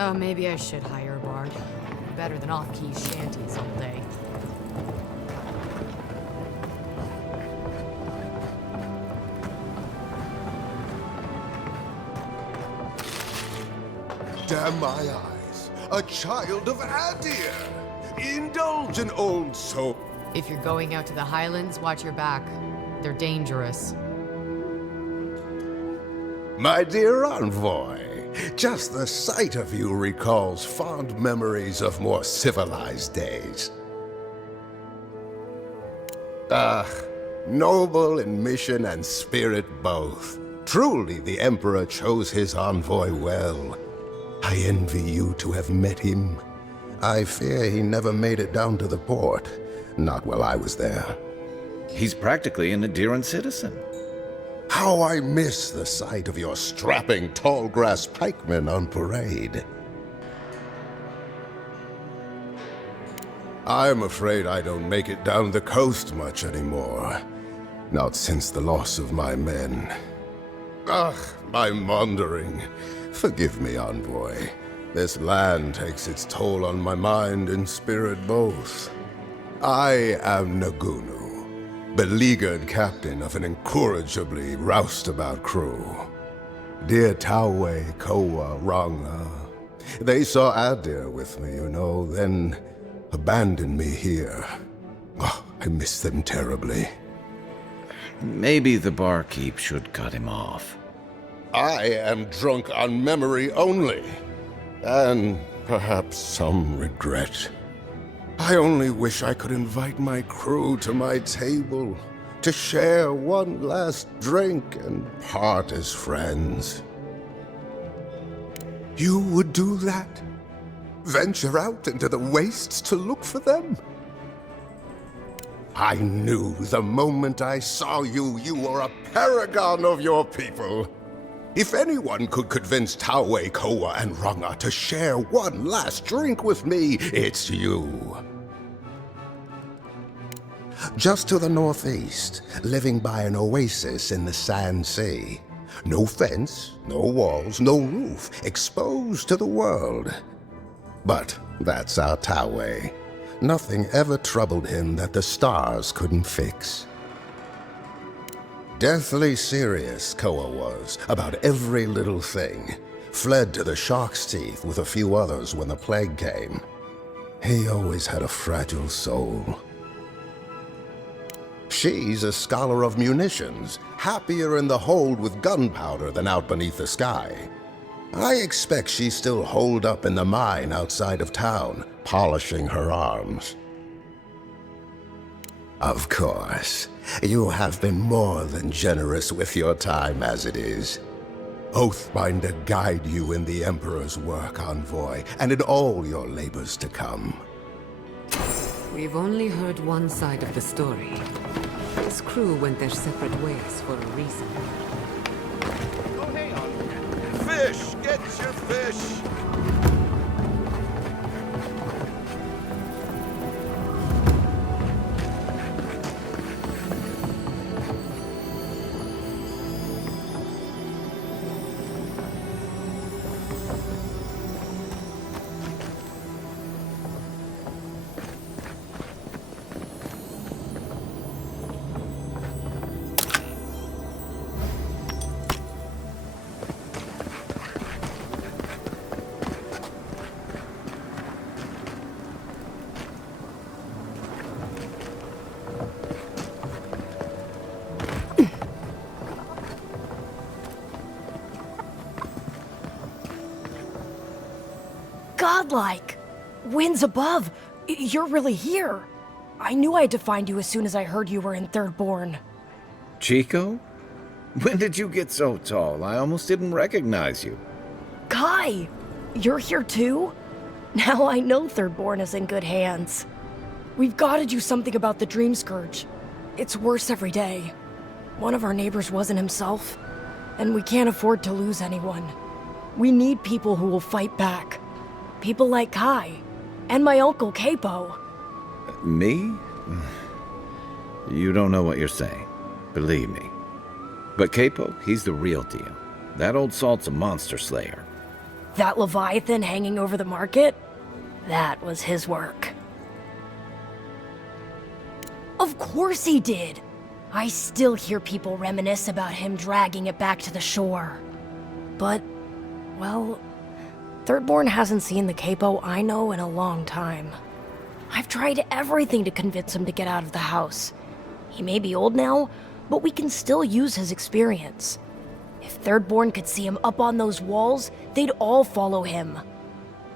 Oh, maybe I should hire a bard. Better than off-key shanties all day. Damn my eyes. A child of Adir. Indulge an old soul. If you're going out to the Highlands, watch your back. They're dangerous. My dear envoy, just the sight of you recalls fond memories of more civilized days. Noble in mission and spirit both. Truly the Emperor chose his envoy well. I envy you to have met him. I fear he never made it down to the port. Not while I was there. He's practically an Adiran citizen. How I miss the sight of your strapping tall-grass pikemen on parade. I'm afraid I don't make it down the coast much anymore. Not since the loss of my men. I'm wandering. Forgive me, envoy. This land takes its toll on my mind and spirit both. I am Nagunu, beleaguered captain of an incorrigibly roustabout crew. Dear Tawe, Koa, Ranga, they saw Adir with me, you know, then abandoned me here. Oh, I miss them terribly. Maybe the barkeep should cut him off. I am drunk on memory only, and perhaps some regret. I only wish I could invite my crew to my table, to share one last drink and part as friends. You would do that? Venture out into the wastes to look for them? I knew the moment I saw you, you were a paragon of your people. If anyone could convince Tawe, Koa, and Ranga to share one last drink with me, it's you. Just to the northeast, living by an oasis in the Sand Sea. No fence, no walls, no roof, exposed to the world. But that's our Tawe. Nothing ever troubled him that the stars couldn't fix. Deathly serious, Koa was, about every little thing. Fled to the shark's teeth with a few others when the plague came. He always had a fragile soul. She's a scholar of munitions, happier in the hold with gunpowder than out beneath the sky. I expect she's still holed up in the mine outside of town, polishing her arms. Of course, you have been more than generous with your time as it is. Oathbinder guide you in the Emperor's work, envoy, and in all your labors to come. We've only heard one side of the story. This crew went their separate ways for a reason. Oh, hang on. Fish! Get your fish! Godlike! Winds above! You're really here! I knew I had to find you as soon as I heard you were in Third Born. Chico? When did you get so tall? I almost didn't recognize you. Kai! You're here too? Now I know Third Born is in good hands. We've got to do something about the Dream Scourge. It's worse every day. One of our neighbors wasn't himself, and we can't afford to lose anyone. We need people who will fight back. People like Kai, and my uncle Capo. Me? You don't know what you're saying. Believe me. But Capo, he's the real deal. That old salt's a monster slayer. That Leviathan hanging over the market? That was his work. Of course he did! I still hear people reminisce about him dragging it back to the shore. But, well, Thirdborn hasn't seen the capo I know in a long time. I've tried everything to convince him to get out of the house. He may be old now, but we can still use his experience. If Thirdborn could see him up on those walls, they'd all follow him.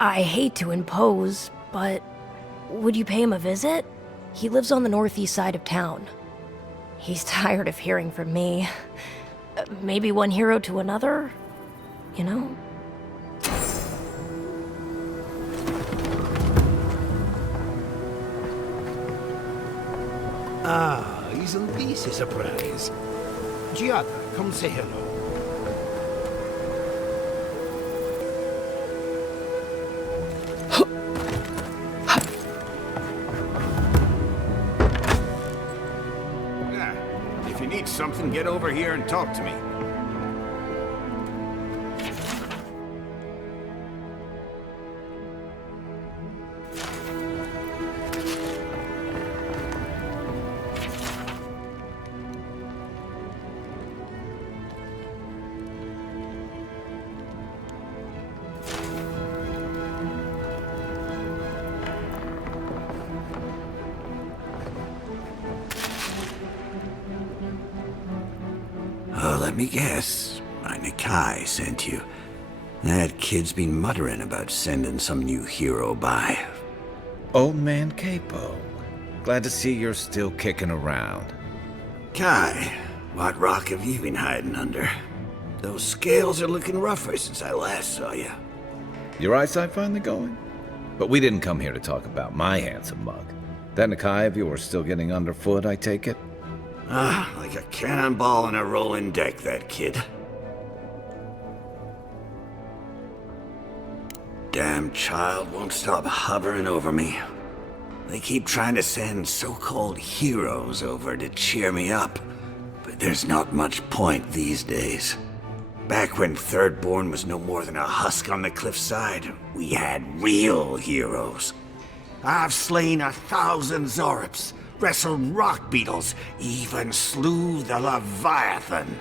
I hate to impose, but would you pay him a visit? He lives on the northeast side of town. He's tired of hearing from me. Maybe one hero to another, you know? Ah, isn't this a surprise? Giada, come say hello. If you need something, get over here and talk to me. Let me guess. My Nikai sent you. That kid's been muttering about sending some new hero by. Old man Capo. Glad to see you're still kicking around. Kai, what rock have you been hiding under? Those scales are looking rougher since I last saw you. Your eyesight finally going? But we didn't come here to talk about my handsome mug. That Nikai of yours still getting underfoot, I take it? Ah, like a cannonball in a rolling deck, that kid. Damn child won't stop hovering over me. They keep trying to send so-called heroes over to cheer me up, but there's not much point these days. Back when Thirdborn was no more than a husk on the cliffside, we had real heroes. I've slain 1,000 Zorops, wrestled rock beetles, even slew the Leviathan.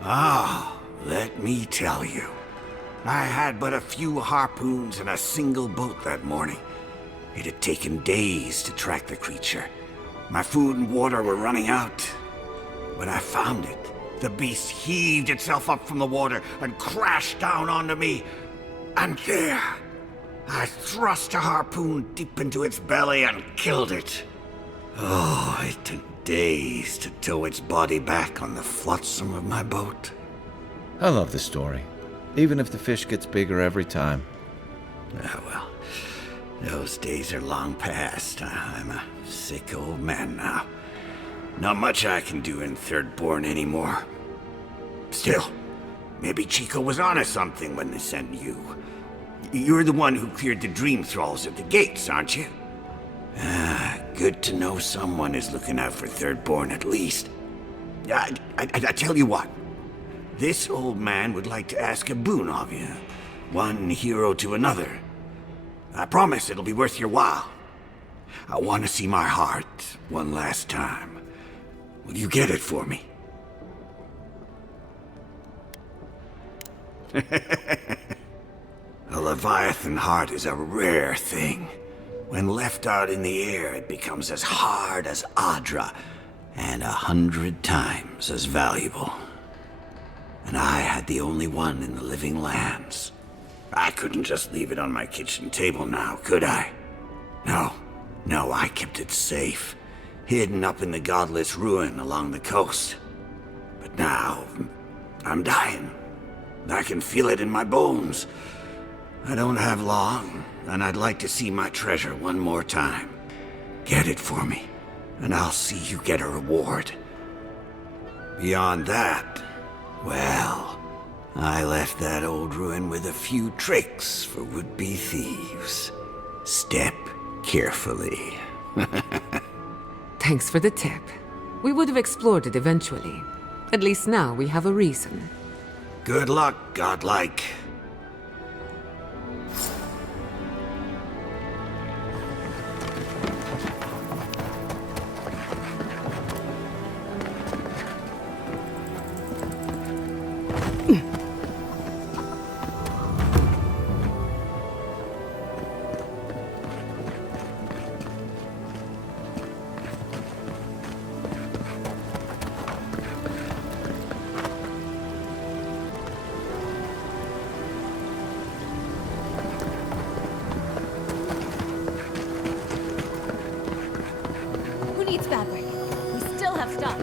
Ah, let me tell you. I had but a few harpoons and a single boat that morning. It had taken days to track the creature. My food and water were running out. When I found it, the beast heaved itself up from the water and crashed down onto me. And there, I thrust a harpoon deep into its belly and killed it. Oh, it took days to tow its body back on the flotsam of my boat. I love this story, even if the fish gets bigger every time. Ah, well, those days are long past. I'm a sick old man now. Not much I can do in Thirdborn anymore. Still, maybe Chico was onto something when they sent you. You're the one who cleared the dream thralls at the gates, aren't you? Ah, good to know someone is looking out for Thirdborn at least. I tell you what. This old man would like to ask a boon of you. One hero to another. I promise it'll be worth your while. I want to see my heart one last time. Will you get it for me? A Leviathan heart is a rare thing. When left out in the air, it becomes as hard as Adra, and 100 times as valuable. And I had the only one in the living lands. I couldn't just leave it on my kitchen table now, could I? No, I kept it safe, hidden up in the godless ruin along the coast. But now, I'm dying. I can feel it in my bones. I don't have long, and I'd like to see my treasure one more time. Get it for me, and I'll see you get a reward. Beyond that, well, I left that old ruin with a few tricks for would-be thieves. Step carefully. Thanks for the tip. We would have explored it eventually. At least now we have a reason. Good luck, godlike. Who needs fabric? We still have stuff.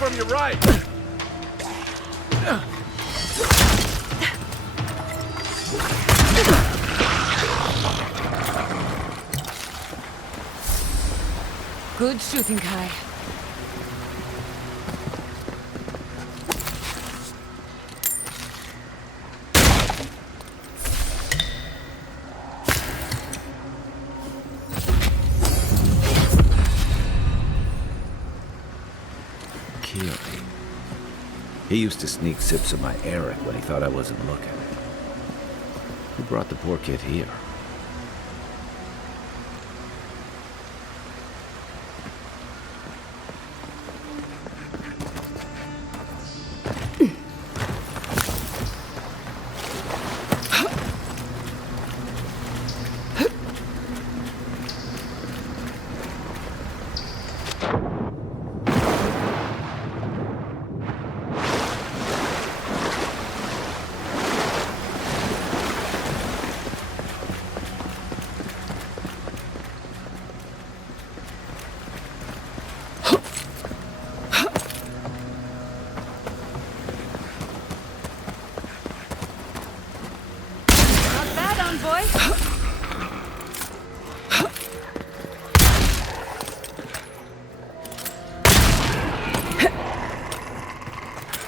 from your right! Good shooting, Kai. He used to sneak sips of my Eric when he thought I wasn't looking. Who brought the poor kid here?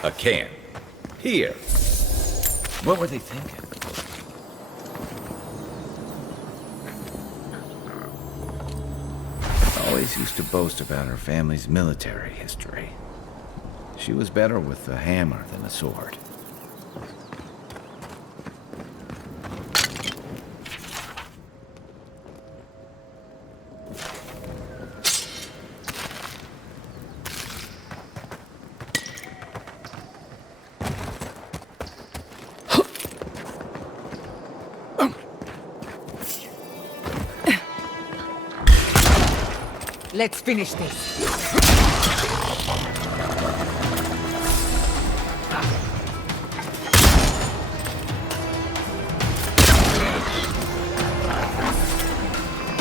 A can. Here. What were they thinking? Always used to boast about her family's military history. She was better with a hammer than a sword. Let's finish this.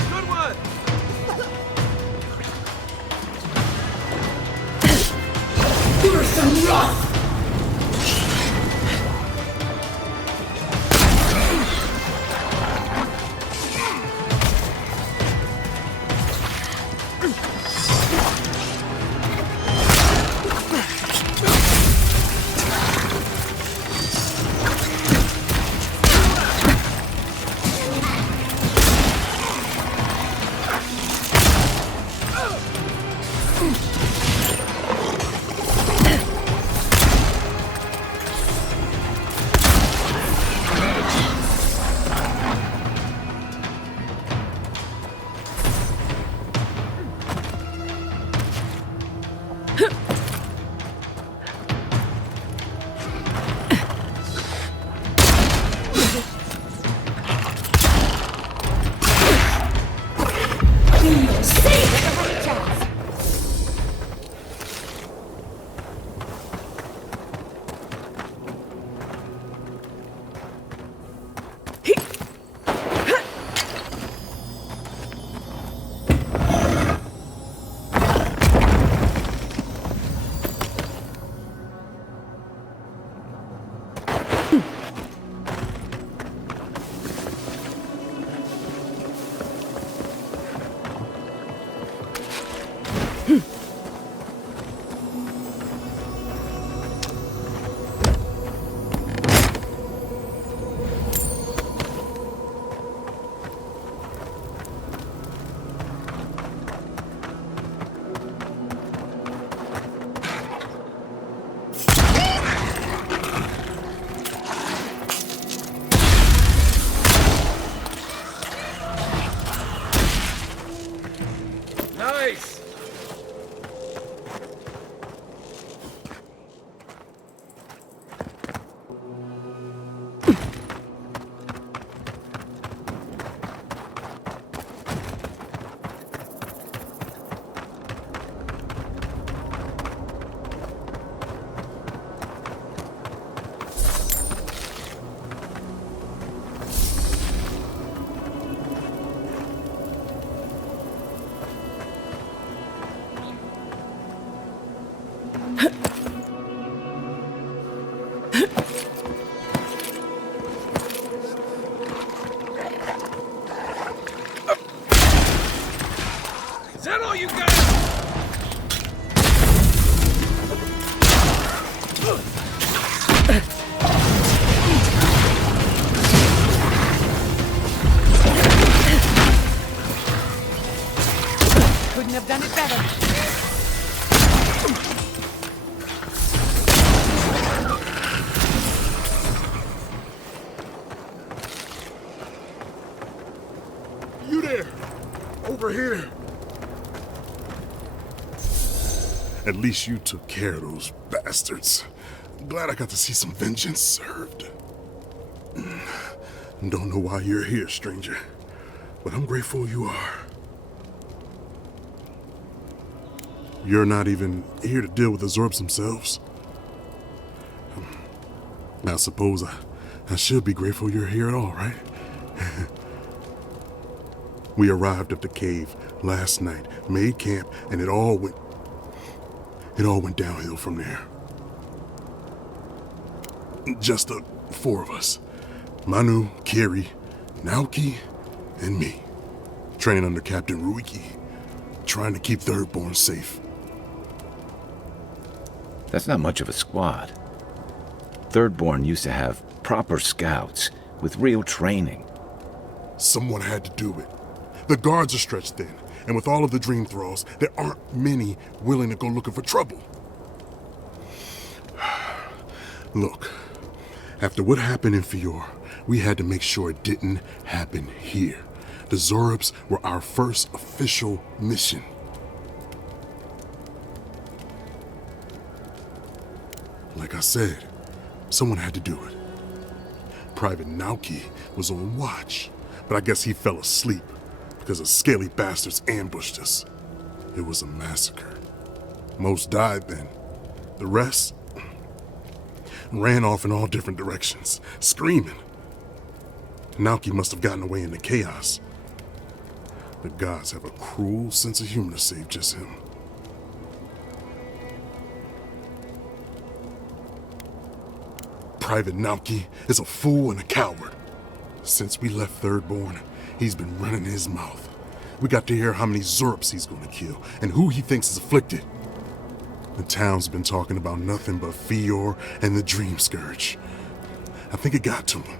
Good one! You're some rough! Is that all you got? Couldn't have done it better. You there! Over here! At least you took care of those bastards. I'm glad I got to see some vengeance served. Don't know why you're here, stranger, but I'm grateful you are. You're not even here to deal with the Zorbs themselves. I suppose I should be grateful you're here at all, right? We arrived at the cave last night, made camp, and it all went downhill from there. Just the four of us. Manu, Kiri, Naoki, and me. Training under Captain Ruiki, trying to keep Thirdborn safe. That's not much of a squad. Thirdborn used to have proper scouts with real training. Someone had to do it. The guards are stretched thin, and with all of the dream thralls, there aren't many willing to go looking for trouble. Look, after what happened in Fior, we had to make sure it didn't happen here. The Zorbs were our first official mission. Like I said, someone had to do it. Private Naoki was on watch, but I guess he fell asleep because the scaly bastards ambushed us. It was a massacre. Most died then. The rest ran off in all different directions, screaming. Naoki must have gotten away in the chaos. The gods have a cruel sense of humor to save just him. Private Naoki is a fool and a coward. Since we left Thirdborn, he's been running his mouth. We got to hear how many Zorps he's gonna kill and who he thinks is afflicted. The town's been talking about nothing but Fior and the Dream Scourge. I think it got to him.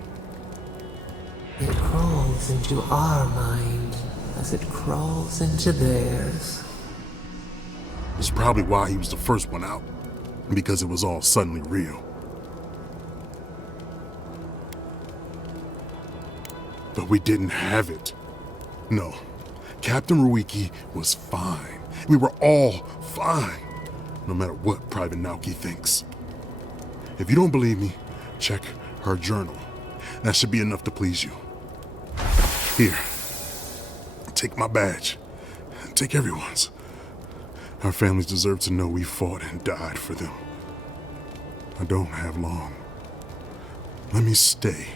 It crawls into our mind as it crawls into theirs. It's probably why he was the first one out, because it was all suddenly real. But we didn't have it. No, Captain Ruiki was fine. We were all fine, no matter what Private Naoki thinks. If you don't believe me, check her journal. That should be enough to please you. Here, take my badge. Take everyone's. Our families deserve to know we fought and died for them. I don't have long. Let me stay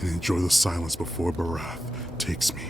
and enjoy the silence before Barath takes me.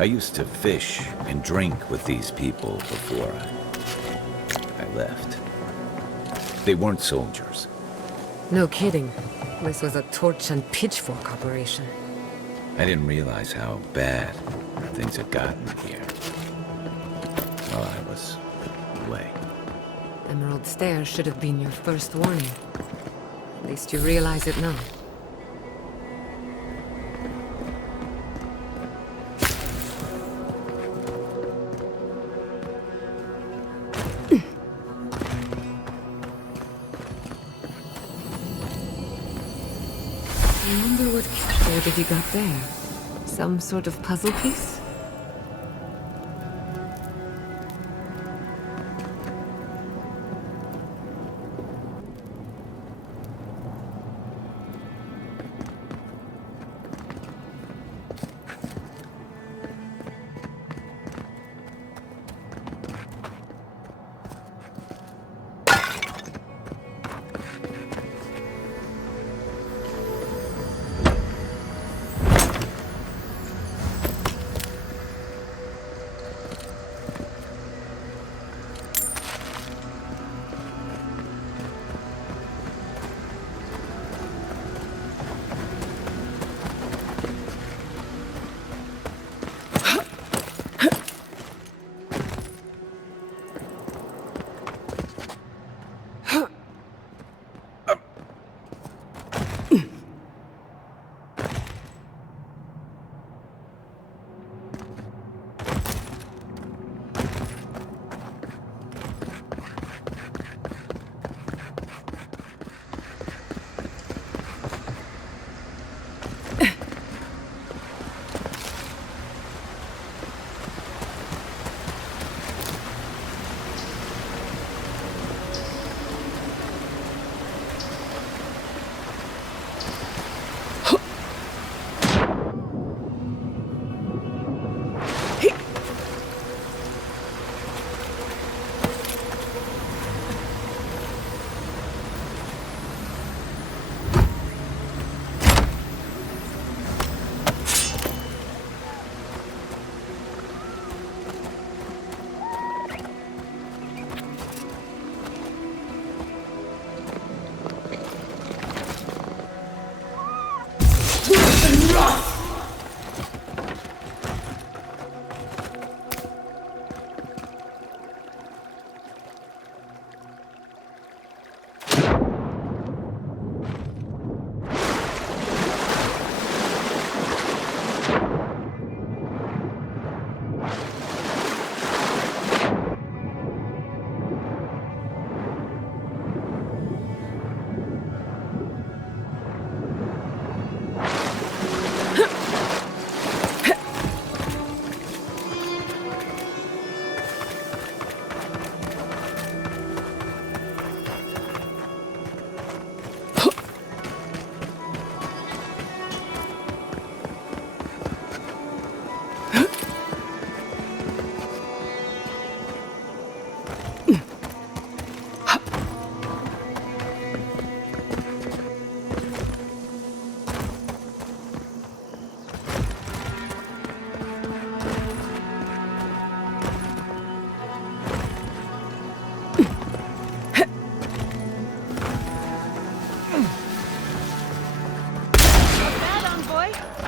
I used to fish and drink with these people before I left. They weren't soldiers. No kidding. This was a torch and pitchfork operation. I didn't realize how bad things had gotten here while I was away. Emerald Stairs should have been your first warning. At least you realize it now. I wonder what coded you got there? Some sort of puzzle piece?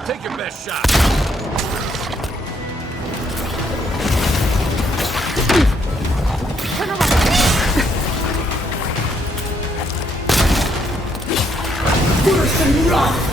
Take your best shot. Turn around. Burst and run!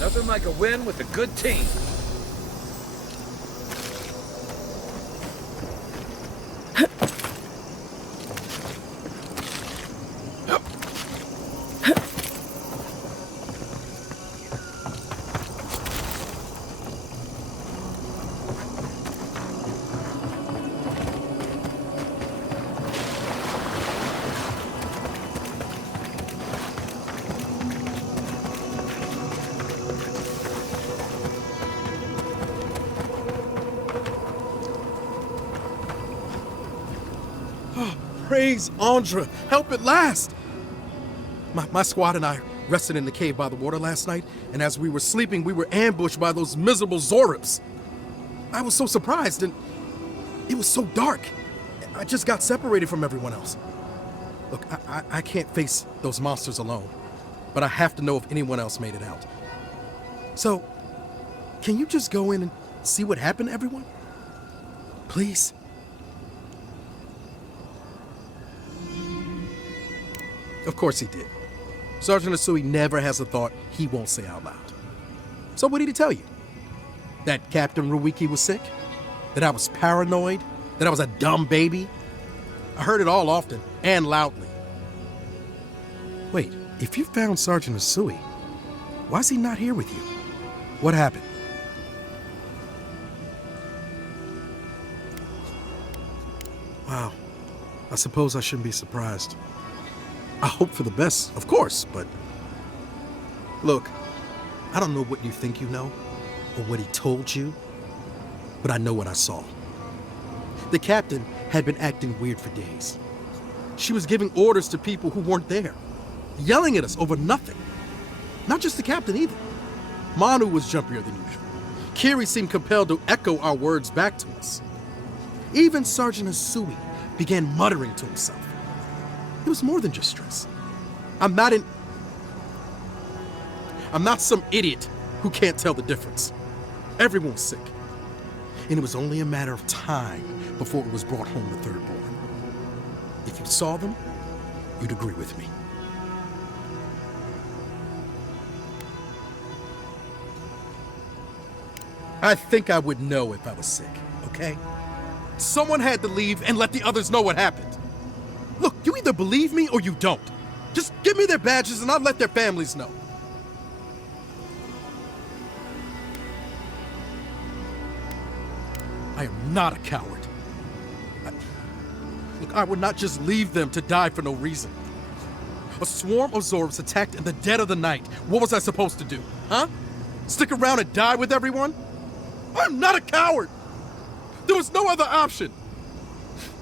Nothing like a win with a good team. Praise Andra, help at last! My squad and I rested in the cave by the water last night, and as we were sleeping, we were ambushed by those miserable Zorips. I was so surprised, and it was so dark. I just got separated from everyone else. Look, I can't face those monsters alone, but I have to know if anyone else made it out. So, can you just go in and see what happened to everyone? Please? Of course he did. Sergeant Asui never has a thought he won't say out loud. So what did he tell you? That Captain Ruiki was sick? That I was paranoid? That I was a dumb baby? I heard it all often and loudly. Wait, if you found Sergeant Asui, why is he not here with you? What happened? Wow. I suppose I shouldn't be surprised. I hope for the best, of course, but... Look, I don't know what you think you know, or what he told you, but I know what I saw. The captain had been acting weird for days. She was giving orders to people who weren't there, yelling at us over nothing. Not just the captain either. Manu was jumpier than usual. Kiri seemed compelled to echo our words back to us. Even Sergeant Asui began muttering to himself. It was more than just stress. I'm not some idiot who can't tell the difference. Everyone was sick. And it was only a matter of time before it was brought home the third born. If you saw them, you'd agree with me. I think I would know if I was sick, okay? Someone had to leave and let the others know what happened. Look, you either believe me or you don't. Just give me their badges and I'll let their families know. I am not a coward. Look, I would not just leave them to die for no reason. A swarm of Zorps attacked in the dead of the night. What was I supposed to do, huh? Stick around and die with everyone? I'm not a coward! There was no other option!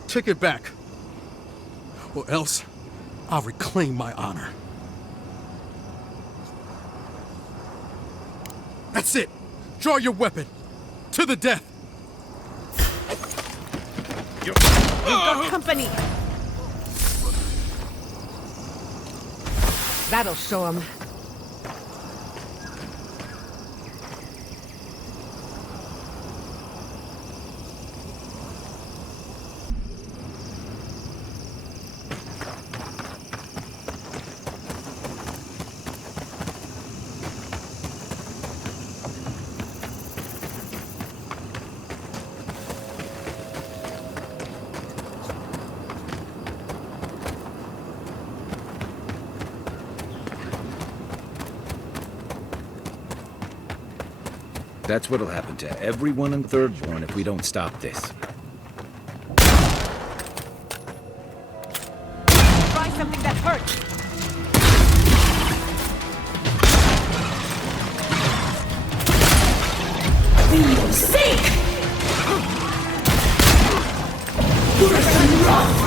Take it back. Or else, I'll reclaim my honor. That's it! Draw your weapon! To the death! We've got company! That'll show him. That's what'll happen to everyone in Thirdborn if we don't stop this. Try something that hurts! We sink! Rough!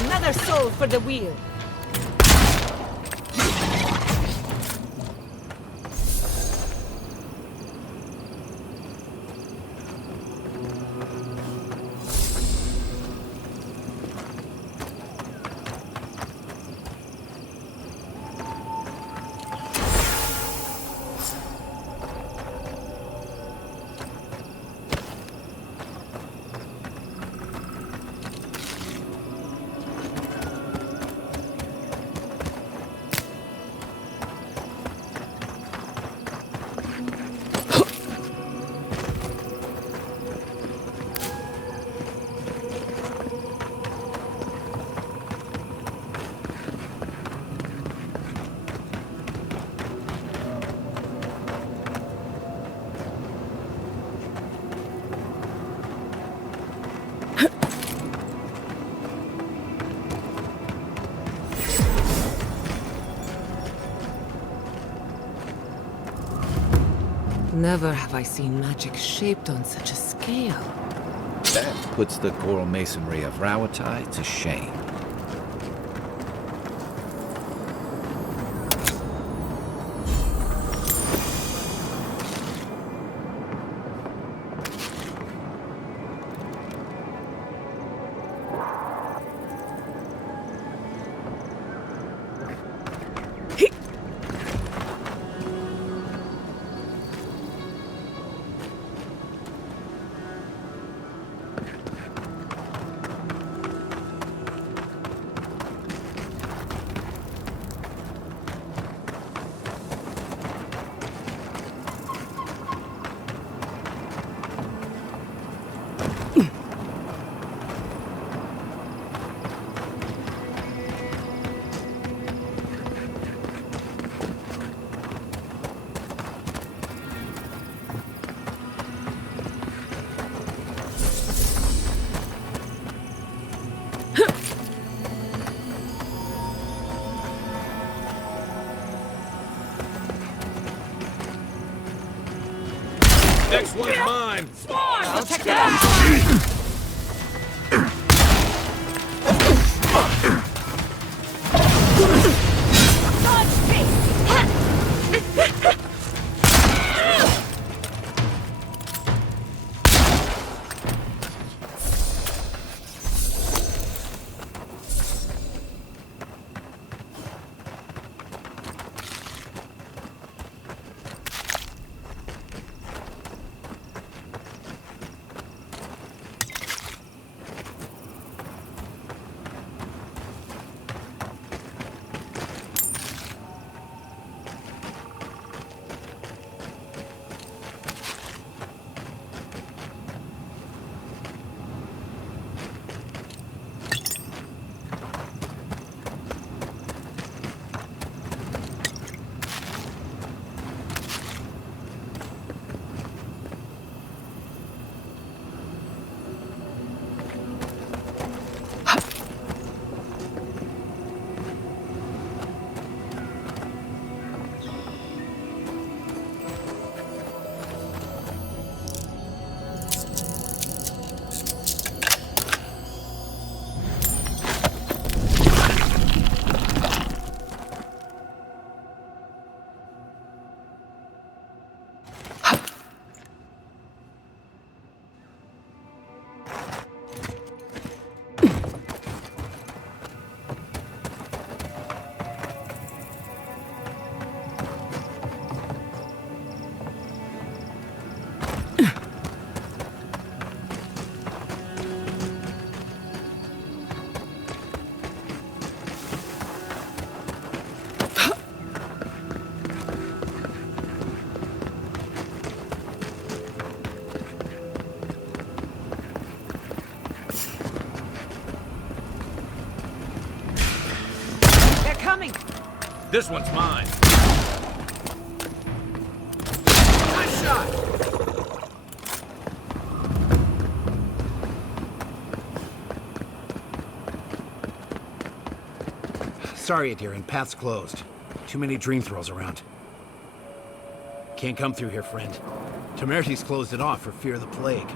Another soul for the wheel. Never have I seen magic shaped on such a scale. That puts the coral masonry of Rauatai to shame. Next one's mine! I'll check that out! This one's mine. Nice shot! Sorry, Adiran, path's closed. Too many dream throws around. Can't come through here, friend. Temerty's closed it off for fear of the plague.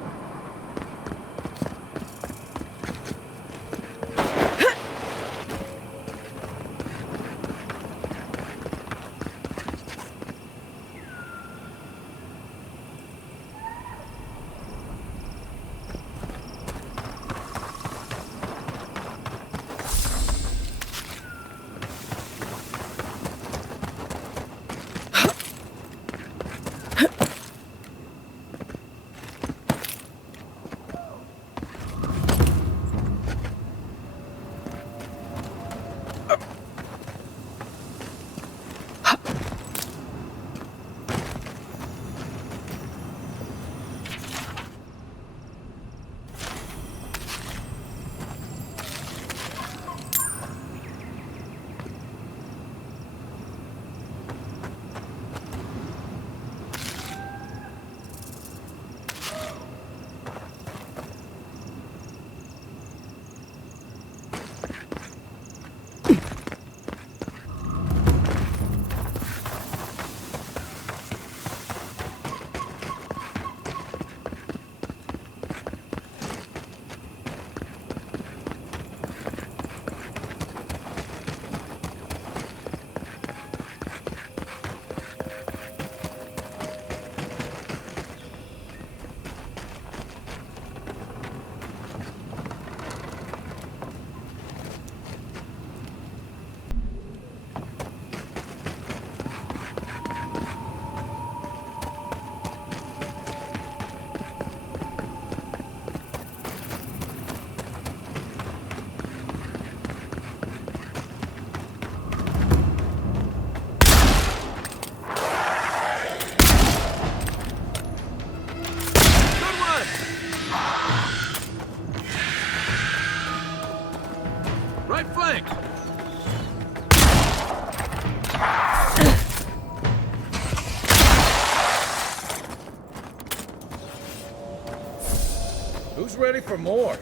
Who's ready for more?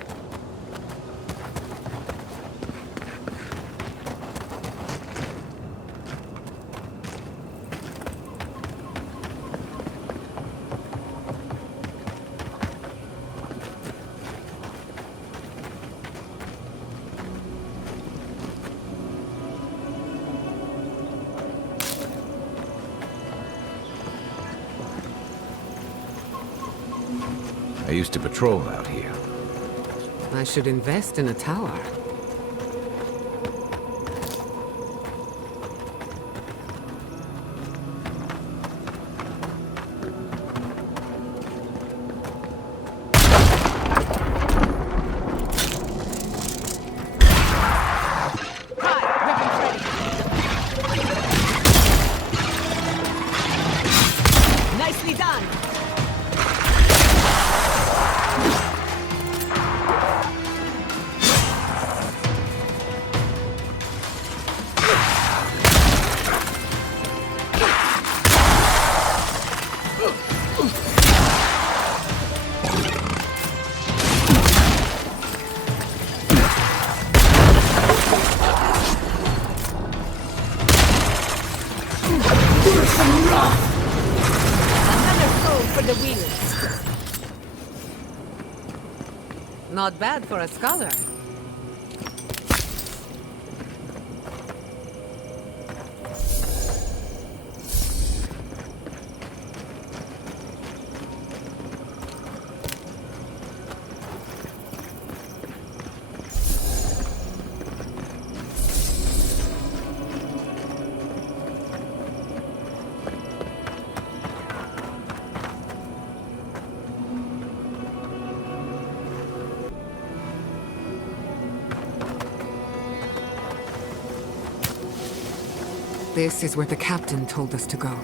I used to patrol out here. I should invest in a tower. Nicely done! Not bad for a scholar. This is where the captain told us to go.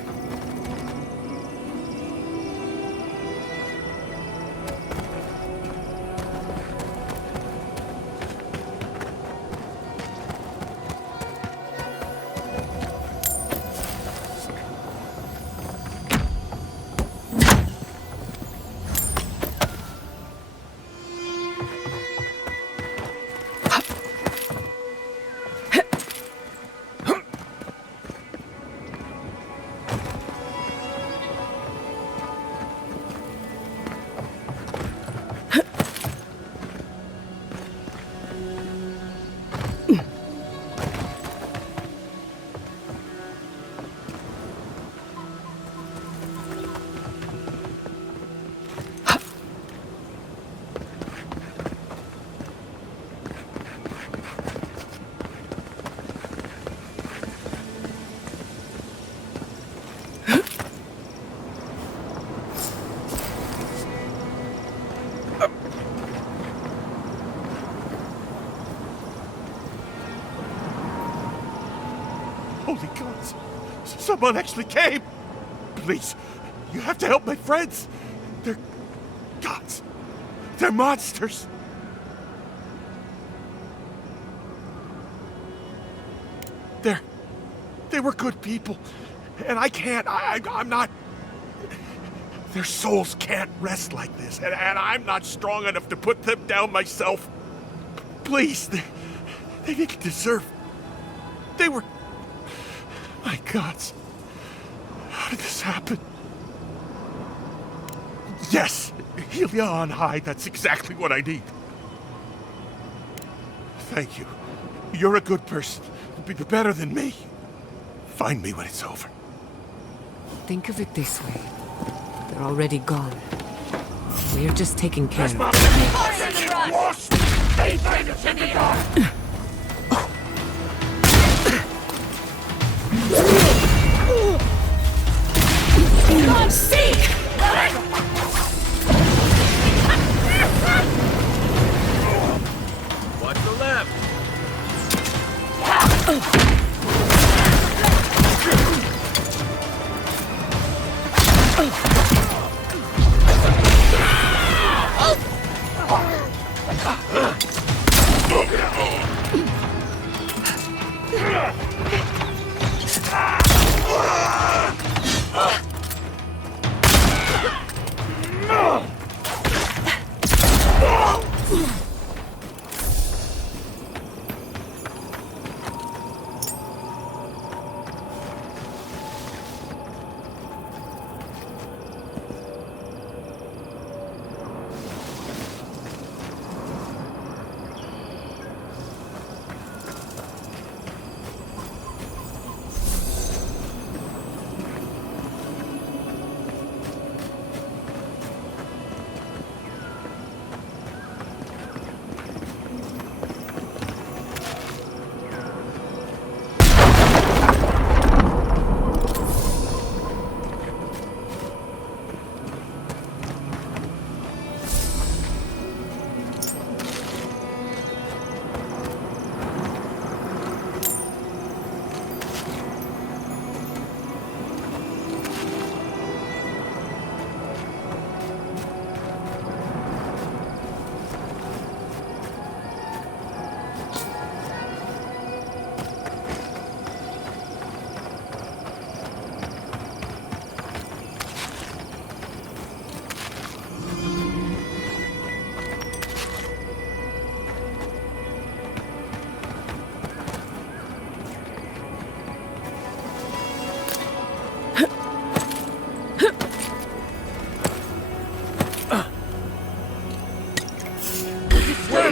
Holy gods! Someone actually came! Please, you have to help my friends! They're gods! They're monsters! They were good people. And I can't, I'm not... Their souls can't rest like this. And I'm not strong enough to put them down myself. Please, they didn't deserve... They were... My gods. How did this happen? Yes! Helia on high, that's exactly what I need. Thank you. You're a good person. You're better than me. Find me when it's over. Think of it this way. They're already gone. We're just taking care of them. God seek! Watch the left!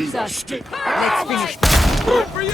serves us. Let's finish. Good for you!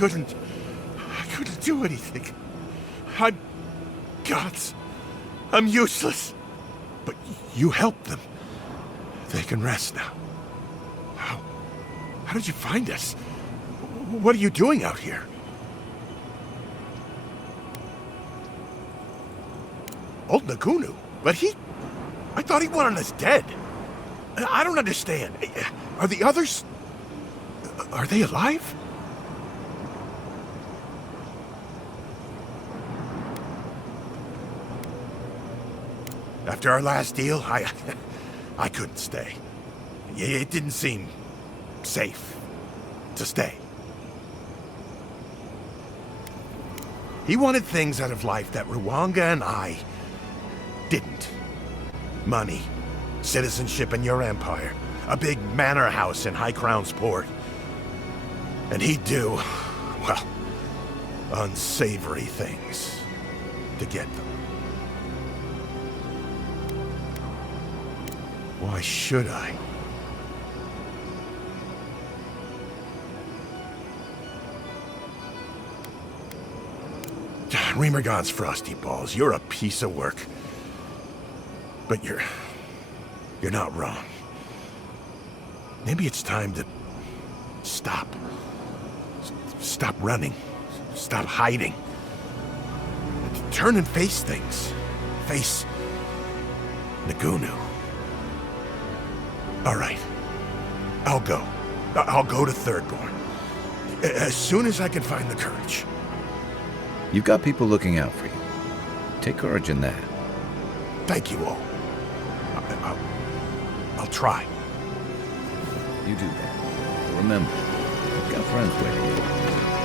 I couldn't do anything. I'm gods. I'm useless. But you helped them. They can rest now. How did you find us? What are you doing out here? Old Nagunu? But I thought he wanted us dead. I don't understand. Are the others... Are they alive? After our last deal, I couldn't stay. It didn't seem safe to stay. He wanted things out of life that Ruanga and I didn't. Money, citizenship in your empire, a big manor house in High Crown's port. And he'd do, well, unsavory things to get them. Why should I? Remergon's frosty balls, you're a piece of work. But you're not wrong. Maybe it's time to stop. Stop running. Stop hiding. Turn and face things. Face Nagunu. All right. I'll go. I'll go to Thirdborn. As soon as I can find the courage. You've got people looking out for you. Take courage in that. Thank you all. I'll try. You do that. Remember, you've got friends waiting.